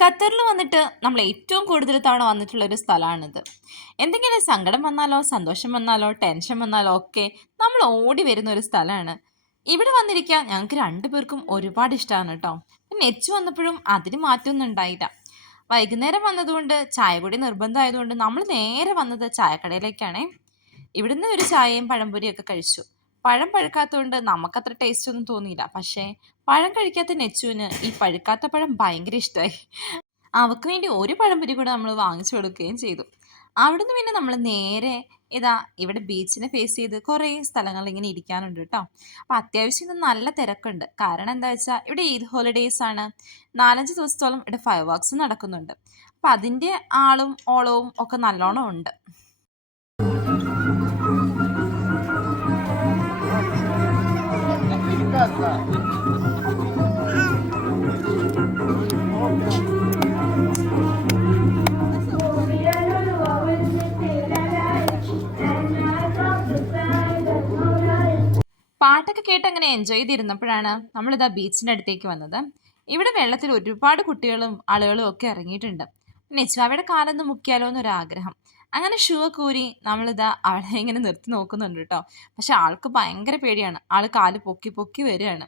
ഖത്തറിൽ വന്നിട്ട് നമ്മൾ ഏറ്റവും കൂടുതൽ തവണ വന്നിട്ടുള്ള ഒരു സ്ഥലമാണിത്. എന്തെങ്കിലും സങ്കടം വന്നാലോ സന്തോഷം വന്നാലോ ടെൻഷൻ വന്നാലോ ഒക്കെ നമ്മൾ ഓടി വരുന്ന ഒരു സ്ഥലമാണ്. ഇവിടെ വന്നിരിക്കാൻ ഞങ്ങൾക്ക് രണ്ടുപേർക്കും ഒരുപാട് ഇഷ്ടമാണ് കേട്ടോ. പിന്നെ നെച്ചു വന്നപ്പോഴും അതിന് മാറ്റമൊന്നും ഉണ്ടായില്ല. വൈകുന്നേരം വന്നതുകൊണ്ട് ചായ കൂടി നിർബന്ധമായതുകൊണ്ട് നമ്മൾ നേരെ വന്നത് ചായക്കടയിലേക്കാണേ. ഇവിടുന്ന് ഒരു ചായയും പഴംപൊരിയും ഒക്കെ കഴിച്ചു. പഴം പഴുക്കാത്തതുകൊണ്ട് നമുക്കത്ര ടേസ്റ്റ് ഒന്നും തോന്നിയില്ല. പക്ഷേ പഴം കഴിക്കാത്ത നെച്ചുവിന് ഈ പഴുക്കാത്ത പഴം ഭയങ്കര ഇഷ്ടമായി. അവക്ക് വേണ്ടി ഒരു പഴംപൊരി കൂടെ നമ്മൾ വാങ്ങിച്ചു കൊടുക്കുകയും ചെയ്തു. അവിടുന്ന് പിന്നെ നമ്മൾ നേരെ ഇതാ ഇവിടെ ബീച്ചിനെ ഫേസ് ചെയ്ത് കുറേ സ്ഥലങ്ങൾ ഇങ്ങനെ ഇരിക്കാനുണ്ട് കേട്ടോ. അപ്പം അത്യാവശ്യം ഇന്ന് നല്ല തിരക്കുണ്ട്. കാരണം എന്താ വെച്ചാൽ ഇവിടെ ഈദ് ഹോളിഡേയ്സ് ആണ്. 4-5 ദിവസത്തോളം ഇവിടെ ഫയർ വർക്ക്സ് നടക്കുന്നുണ്ട്. അപ്പം അതിൻ്റെ ആളും ഓളവും ഒക്കെ നല്ലോണം ഉണ്ട്. പാട്ടൊക്കെ കേട്ട് അങ്ങനെ എൻജോയ് ചെയ്തിരുന്നപ്പോഴാണ് നമ്മളിതാ ബീച്ചിൻ്റെ അടുത്തേക്ക് വന്നത്. ഇവിടെ വെള്ളത്തിൽ ഒരുപാട് കുട്ടികളും ആളുകളും ഒക്കെ ഇറങ്ങിയിട്ടുണ്ട്. നെച്ചുവാവയുടെ കാലൊന്ന് മുക്കിയാലോ എന്നൊരാഗ്രഹം. അങ്ങനെ ഷൂ ഒക്കെ ഊരി നമ്മളിതാ അവളെ ഇങ്ങനെ നിർത്തി നോക്കുന്നുണ്ട് കേട്ടോ. പക്ഷെ ആൾക്ക് ഭയങ്കര പേടിയാണ്. ആൾ കാല് പൊക്കി പൊക്കി വരികയാണ്.